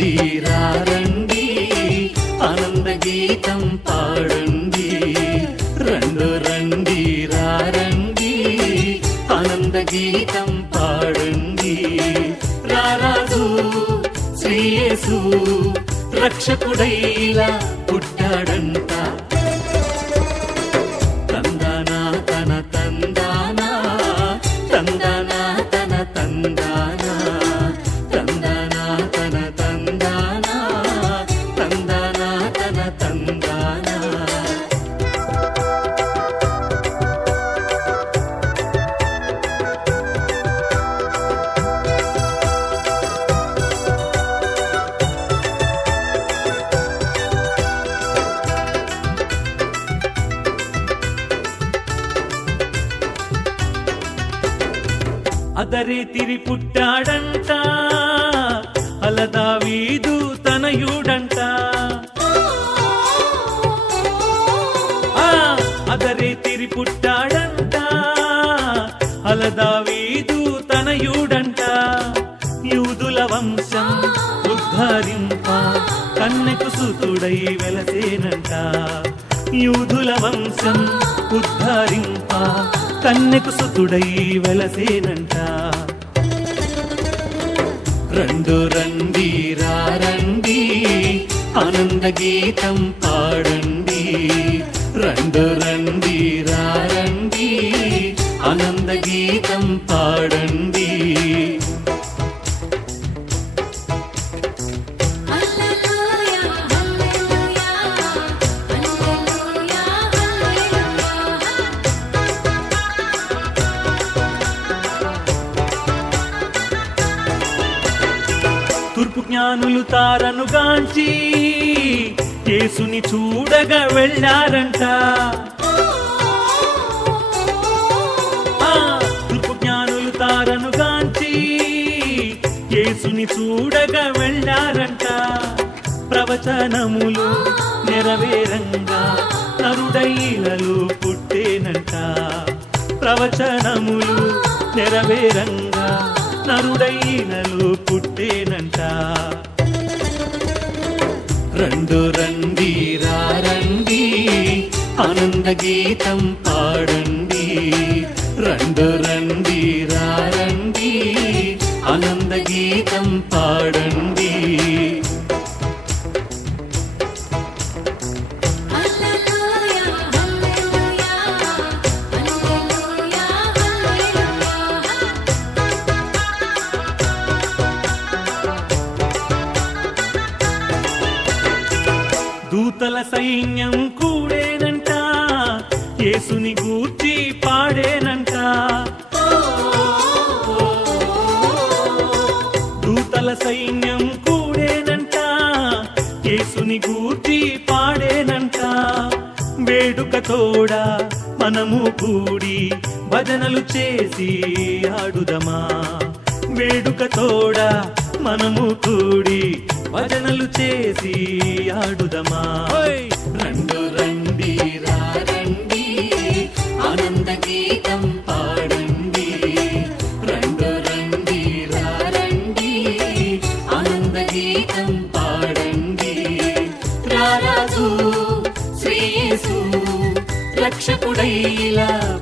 రండి రండి ఆనంద గీతం పాడండి. రండు రండి రండి ఆనంద గీతం పాడండి. రారాదు శ్రీయేసు రక్షకుడైలా పుట్టాడంట. అదరే తిరి పుట్టాడంట అలదావీదు తనయుడంట ఆ, అదరే తిరి పుట్టాడంట అలదావీదు తనయుడంట యూదుల వంశం ఉద్ధరింప కన్నెకు సుతుడై వెలసేనంట యూదుల వంశం ఉద్ధరింప కన్నెకు సుతుడై వెలసేనంట. రెండు రండి రండి ఆనంద గీతం పాడండి. రెండు రండి రండి ఆనంద గీతం పాడండి. జ్ఞానులు తారను గాంచి యేసుని చూడగా వెళ్ళారంట. ఆ, జ్ఞానులు తారను గాంచి యేసుని చూడగా వెళ్ళారంట. ప్రవచనములు నెరవేరంగా నరుడైలలు పుట్టేనంట. ప్రవచనములు నెరవేరంగా నరుడైనలు పుట్టేన రెండు రండి రండి ఆనంద గీతం పాడండి. రెండు రండి రండి ఆనంద గీతం పాడండి. సైన్యం కూడేనంట యేసుని గూర్చి పాడేనంట. దూతల సైన్యం కూడేనంట యేసుని గూర్చి పాడేనంట. వేడుక తోడా మనము కూడి భజనలు చేసి ఆడుదమా. వేడుక తోడా మనము కూడి భజనలు చేసి ఆడుదమా? రెండు రండి రండి. ఆనంద గీతం పాడండి. రెండు రండి రండి. ఆనంద గీతం పాడండి. రారాజు శ్రీయేసు రక్షకుడైలా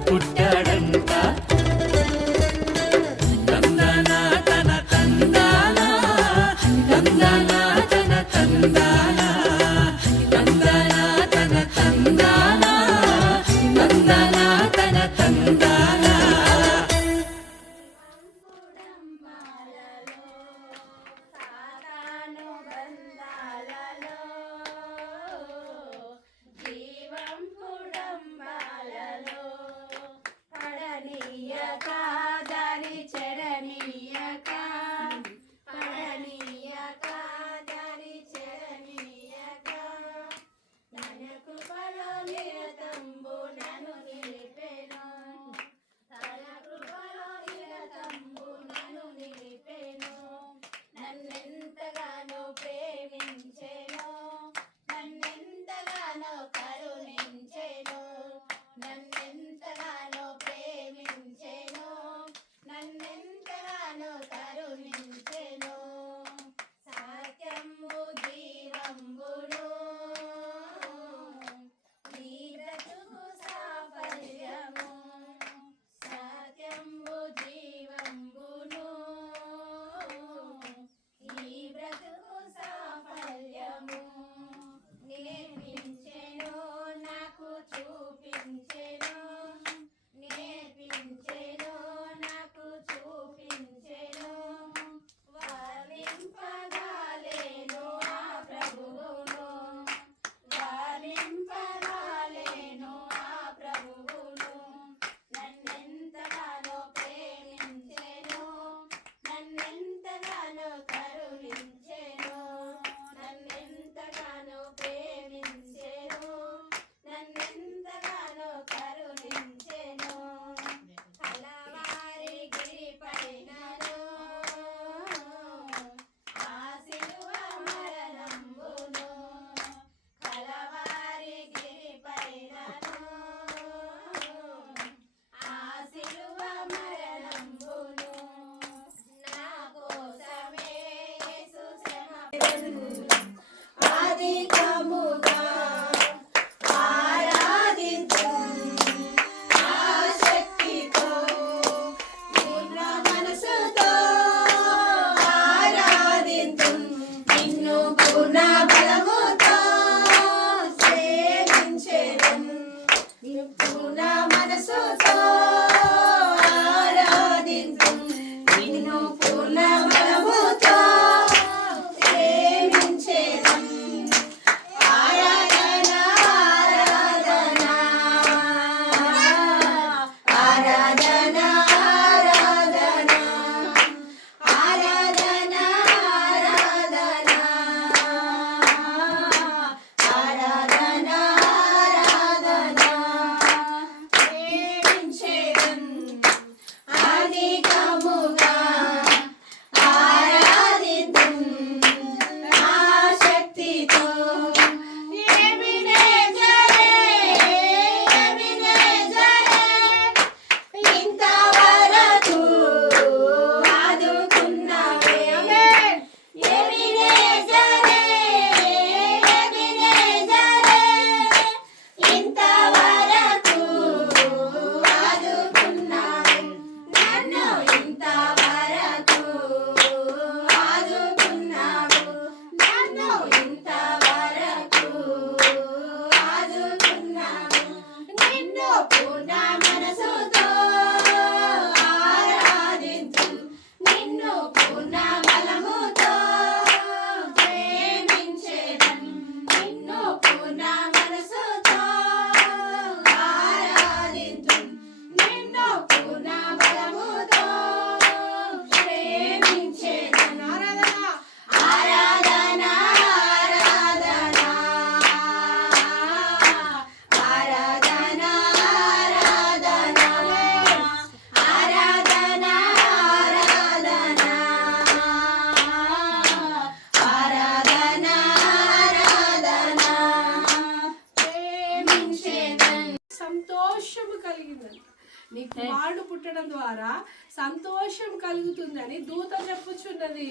పుట్టడం ద్వారా సంతోషం కలుగుతుందని దూత చెప్పుచున్నది.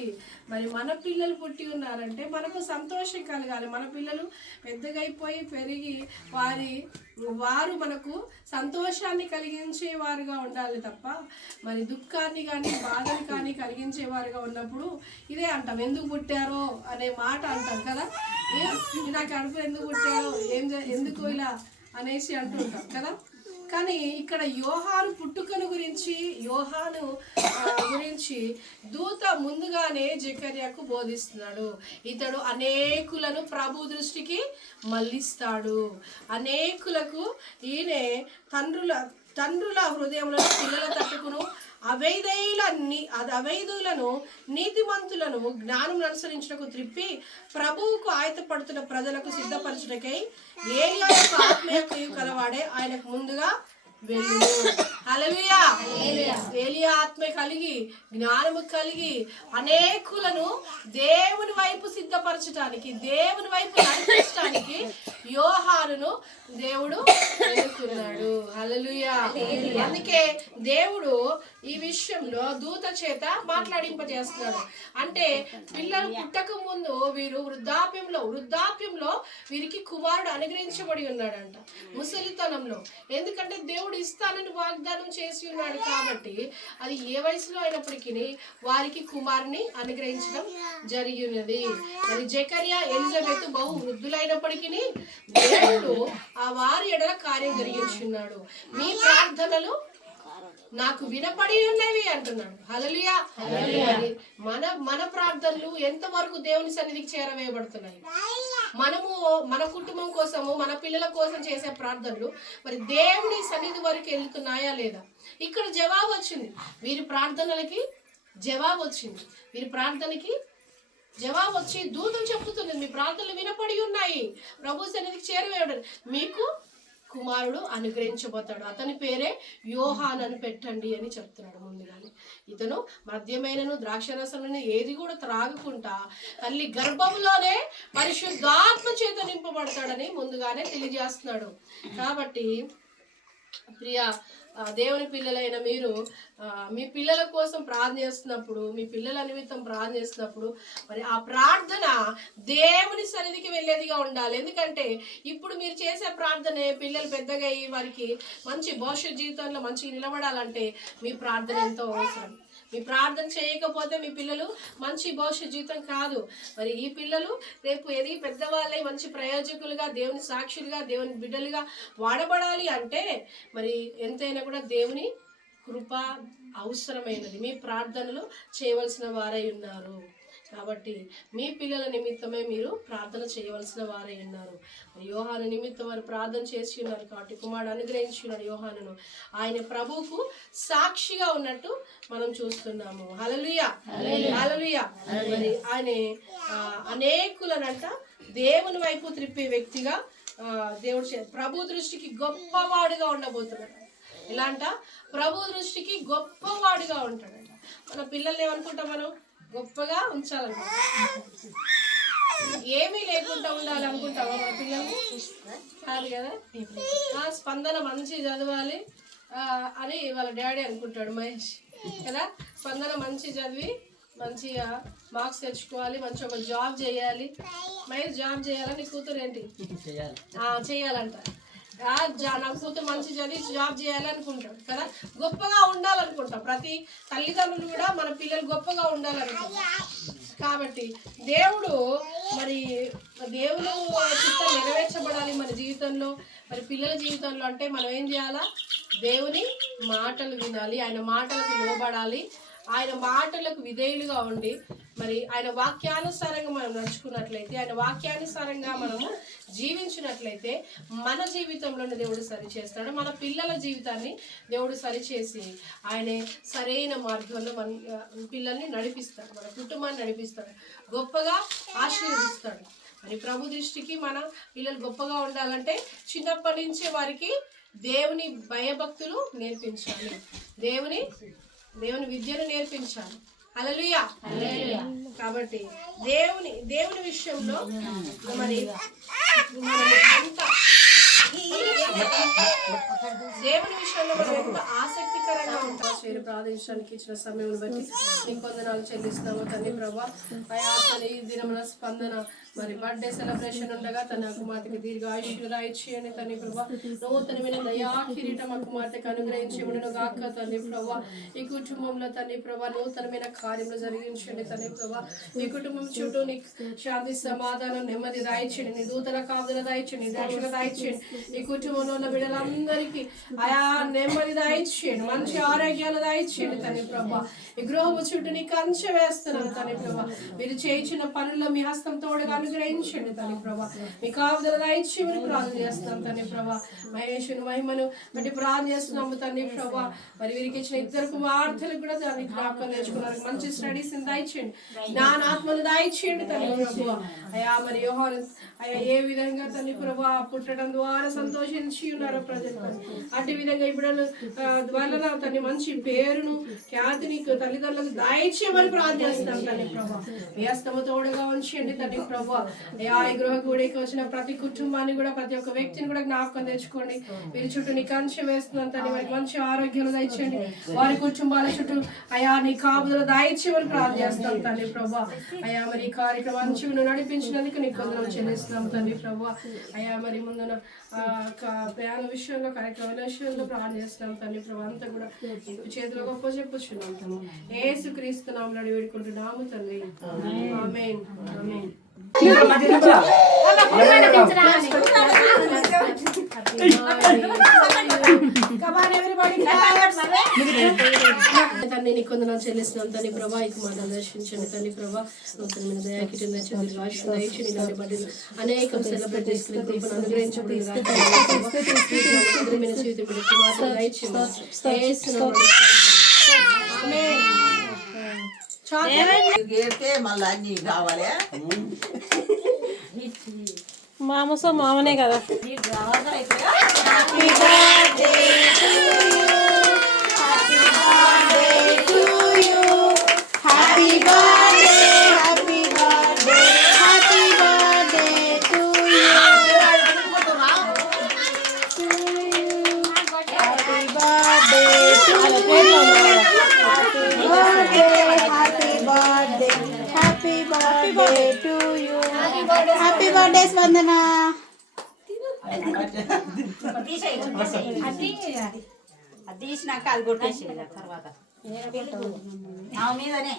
మరి మన పిల్లలు పుట్టి ఉన్నారంటే మనకు సంతోషం కలగాలి. మన పిల్లలు పెద్దగా అయిపోయి పెరిగి వారి వారు మనకు సంతోషాన్ని కలిగించేవారుగా ఉండాలి తప్ప మరి దుఃఖాన్ని కానీ బాధను కానీ కలిగించేవారుగా ఉన్నప్పుడు ఇదే అంటాం. ఎందుకు పుట్టారో అనే మాట అంటాం కదా. ఏ, నాకు కడుపు ఎందుకు పుట్టారో ఏం ఎందుకు ఇలా అనేసి అంటుంటాం కదా. కానీ ఇక్కడ యోహాను పుట్టుకను గురించి యోహాను గురించి దూత ముందుగానే జకర్యాకు బోధిస్తున్నాడు. ఇతడు అనేకులను ప్రభు దృష్టికి మళ్ళిస్తాడు. అనేకులకు ఈయనే తండ్రుల తండ్రుల హృదయంలో పిల్లల తట్టుకును. అవైదైల నీ అది అవైధులను నీతిమంతులను జ్ఞానం అనుసరించుటకు త్రిప్పి ప్రభువుకు ఆయతపడుతున్న ప్రజలకు సిద్ధపరచుటకై ఏలియా యొక్క ఆత్మీయ కలవాడే ఆయనకు ముందుగా వెళ్ళు హల్లెలూయా. ఏలియా ఆత్మ కలిగి జ్ఞానము కలిగి అనేకులను దేవుని వైపు సిద్ధపరచడానికి దేవుని వైపు నడిపించడానికి యోహారును దేవుడు ఎన్నుకున్నాడు హలలుయా అందుకే దేవుడు ఈ విషయంలో దూత చేత మాట్లాడింపజేస్తున్నాడు. అంటే పిల్లలు పుట్టక ముందు వీరు వృద్ధాప్యంలో వృద్ధాప్యంలో వీరికి కుమారుడు అనుగ్రహించబడి ఉన్నాడంట ముసలితనంలో. ఎందుకంటే దేవుడు ఇస్తానని వాగ్దానం చేసి ఉన్నాడు కాబట్టి అది ఏ వయసులో అయినప్పటికీ వారికి కుమారుని అనుగ్రహించడం జరిగినది. మరి జకరియా ఎలిజబెత్ బహు వృద్ధులైనప్పటికీ దేవుడు ఆ వారి ఎడల కార్యం జరిగించున్నాడు. మీ ప్రార్థనలు నాకు వినపడి ఉన్నవి అంటున్నాడు హలలియా మన మన ప్రార్థనలు ఎంతవరకు దేవుని సన్నిధికి చేరవేయబడుతున్నాయి? మనము మన కుటుంబం కోసము మన పిల్లల కోసం చేసే ప్రార్థనలు మరి దేవుని సన్నిధి వరకు వెళ్తున్నాయా లేదా? ఇక్కడ జవాబు వచ్చింది. వీరి ప్రార్థనలకి జవాబు వచ్చింది. వీరి ప్రార్థనకి జవాబు వచ్చి దూతం చెప్పుతున్నది మీ ప్రార్థనలు వినపడి ఉన్నాయి. ప్రభు సన్నిధికి చేరవేయడం మీకు కుమారుడు అనుగ్రహించబోతాడు. అతని పేరే యోహాన్ అని పెట్టండి అని చెప్తున్నాడు ముందుగానే. ఇతను మద్యమైనను ద్రాక్షరసమైన ఏది కూడా త్రాగకుండా తల్లి గర్భంలోనే పరిశుద్ధాత్మ చేత నింపబడతాడని ముందుగానే తెలియజేస్తున్నాడు. కాబట్టి ప్రియ దేవుని పిల్లలైన మీరు మీ పిల్లల కోసం ప్రార్థన చేస్తున్నప్పుడు మీ పిల్లల నిమిత్తం ప్రార్థన చేస్తున్నప్పుడు మరి ఆ ప్రార్థన దేవుని సన్నిధికి వెళ్ళేదిగా ఉండాలి. ఎందుకంటే ఇప్పుడు మీరు చేసే ప్రార్థనే పిల్లలు పెద్దగా అయ్యి వారికి మంచి భవిష్యత్ జీవితంలో మంచిగా నిలబడాలంటే మీ ప్రార్థన ఎంతో అవసరం. మీ ప్రార్థన చేయకపోతే మీ పిల్లలు మంచి భవిష్యత్ జీవితం కాదు. మరి ఈ పిల్లలు రేపు ఎదిగి పెద్దవాళ్ళై మంచి ప్రయోజకులుగా దేవుని సాక్షులుగా దేవుని బిడ్డలుగా వాడబడాలి అంటే మరి ఎంతైనా కూడా దేవుని కృప అవసరమైనది. మీ ప్రార్థనలు చేయవలసిన వారై ఉన్నారు. కాబట్టి మీ పిల్లల నిమిత్తమే మీరు ప్రార్థన చేయవలసిన వారై ఉన్నారు. యోహాను నిమిత్తం వారు ప్రార్థన చేసి ఉన్నారు కాబట్టి కుమారుడు అనుగ్రహించి ఉన్నాడు యోహానును. ఆయన ప్రభువుకు సాక్షిగా ఉన్నట్టు మనం చూస్తున్నాము. హలలుయా హలలుయా మరి ఆయన అనేకులనంట దేవుని వైపు త్రిప్పే వ్యక్తిగా ఆ, దేవుడు ప్రభు దృష్టికి గొప్పవాడుగా ఉండబోతున్నాడు. ఎలా అంట ప్రభు దృష్టికి గొప్పవాడుగా ఉంటాడంట. మన పిల్లల్ని ఏమనుకుంటాం మనం? గొప్పగా ఉంచాలనుకుంటాం ఏమీ లేకుండా ఉండాలనుకుంటావా మన పిల్లల్ని కాదు కదా? ఆ, స్పందన మంచి చదవాలి. అని వాళ్ళ డాడీ అనుకుంటాడు మహేష్. కదా? స్పందన మంచి చదివి మంచిగా మార్క్స్ తెచ్చుకోవాలి మంచి ఒక జాబ్ చేయాలి. మహేష్ జాబ్ చేయాలా? నీ కూతురు ఏంటి? చేయాలంట. ఆ, జా- నా మంచి చదివి జాబ్ చేయాలనుకుంటాడు కదా? గొప్పగా ఉండాలనుకుంటాం. ప్రతి తల్లిదండ్రులు కూడా మన పిల్లలు గొప్పగా ఉండాలనుకుంటాం. కాబట్టి దేవుడు మరి దేవుడు చిత్తం నెరవేర్చబడాలి మన జీవితంలో. మరి పిల్లల జీవితంలో అంటే మనం ఏం చేయాలా? దేవుని మాటలు వినాలి. ఆయన మాటలకు లోబడాలి. ఆయన మాటలకు విధేయులుగా ఉండి మరి ఆయన వాక్యానుసారంగా మనం నడుచుకున్నట్లయితే ఆయన వాక్యానుసారంగా మనము జీవించినట్లయితే మన జీవితంలోనే దేవుడు సరి చేస్తాడు మన పిల్లల జీవితాన్ని దేవుడు సరిచేసి ఆయన సరైన మార్గంలో మన పిల్లల్ని నడిపిస్తాడు మన కుటుంబాన్ని నడిపిస్తాడు గొప్పగా ఆశీర్వదిస్తాడు. మరి ప్రభు దృష్టికి మన పిల్లలు గొప్పగా ఉండాలంటే చిన్నప్పటి నుంచే వారికి దేవుని భయభక్తులు నేర్పించాలి దేవుని దేవుని విద్యను నేర్పించాలి. హల్లెలూయా. కాబట్టి దేవుని దేవుని విషయంలో మరి దేవుని విషయంలో మనం ఎంత ఆసక్తికరంగా ఉంటాం చేరి ప్రార్థించడానికి ఇచ్చిన సమయం బట్టి నీకు వందనాలు చెల్లిస్తున్నాము తండ్రి ప్రభా. ఈ దినమున స్పందన మరి బర్త్డే సెలబ్రేషన్ ఉండగా తన కుమార్తెకి దీర్ఘ ఆయుష్ను అని తన ప్రభా. నూతనమైన దయా కిరీటం ఆ కుమార్తెకు అనుగ్రహించి ఉండను గాక తల్లి ప్రభా. ఈ కుటుంబంలో తల్లి ప్రభా నూతనమైన కార్యములు జరిగించండి తల్లి ప్రభా. ఈ కుటుంబం చుట్టూ నీకు శాంతి సమాధానం నెమ్మది దాయిచ్చండి నీ దూతల కాదుల దాయిచ్చండి దక్షిణ రక్షణ ఈ కుటుంబంలో ఉన్న బిడ్డలందరికీ ఆయా నెమ్మది దాయిచ్చేయండి మంచి ఆరోగ్యాలు దాయిచ్చేయండి తల్లి ప్రభా. ఈ గృహము చుట్టూ నీకు కంచె వేస్తున్నాను తల్లి ప్రభా. మీరు చేయించిన పనుల్లో మీ హస్తం తోడుగా అనుగ్రహించండి తల్లి ప్రభా. మీ కాపుదల దాయిచ్చేయమని ప్రార్థన చేస్తున్నాం తండ్రి ప్రభా. మహేశ్వరి మహిమను బట్టి ప్రార్థన చేస్తున్నాము తండ్రి ప్రభా. మరి వీరికి ఇచ్చిన ఇద్దరు కుమార్తెలకు కూడా దాన్ని జ్ఞాపకం నేర్చుకున్నారు మంచి స్టడీస్ దాయిచ్చేయండి జ్ఞానాత్మను దాయిచ్చేయండి తల్లి ప్రభా. అయా మరి యోహాను అయ్యా ఏ విధంగా తల్లి ప్రభా పుట్టడం ద్వారా సంతోషించి ఉన్నారో ప్రజలు. అటు విధంగా ఇప్పుడు వలన తన మంచి పేరును ఖ్యాతిని తల్లిదండ్రులకు దాయిచ్చేయమని ప్రార్థిస్తాం తల్లి ప్రభా. మీ తోడుగా ఉంచండి తండ్రి ప్రభు. ఈ గృహ కూడికి వచ్చిన ప్రతి కుటుంబాన్ని కూడా ప్రతి ఒక్క వ్యక్తిని కూడా జ్ఞాపకం తెచ్చుకోండి. వీరి చుట్టూ నీ కంచె వేస్తున్నాను తండ్రి వారికి మంచి ఆరోగ్యాలు దాయిచ్చండి వారి కుటుంబాల చుట్టూ అయా నీ కాపుదలు దాయిచ్చేమని ప్రార్థిస్తాం తండ్రి ప్రభా. అయా మరి ఈ కార్యక్రమాన్ని నువ్వు నడిపించినందుకు నీకు కొందరు చెల్లిస్తున్నాం తండ్రి ప్రభా. అయా మరి ముందున ప్రయాణ విషయంలో కార్యక్రమాల విషయంలో ప్రార్థిస్తున్నాం తండ్రి ప్రభా. అంతా కూడా చేతిలో గొప్ప చెప్పుచున్నాం తండ్రి. ఏసు క్రీస్తున్నాం వేడుకుంటున్నాము తండ్రి. ఆమేన్ ఆమేన్ తండ్రి నీకు కొందరు చెల్లిస్తున్నాం తండ్రి ప్రభా ఇక మాట దర్శించండి తండ్రి ప్రభా నూతనమైన అనేక దయచండి సెలబ్రేట్ కృపను అనుగ్రహించబడి జీవితం మాత్రం దయచేయండి యేసునామములో ఆమేన్. గేరితే మళ్ళీ అన్ని కావాలి మామసో మామనే కదా హ్యాపీ స్పందన అది తీసినాక అది కొట్టేసి తర్వాత నా మీదనే.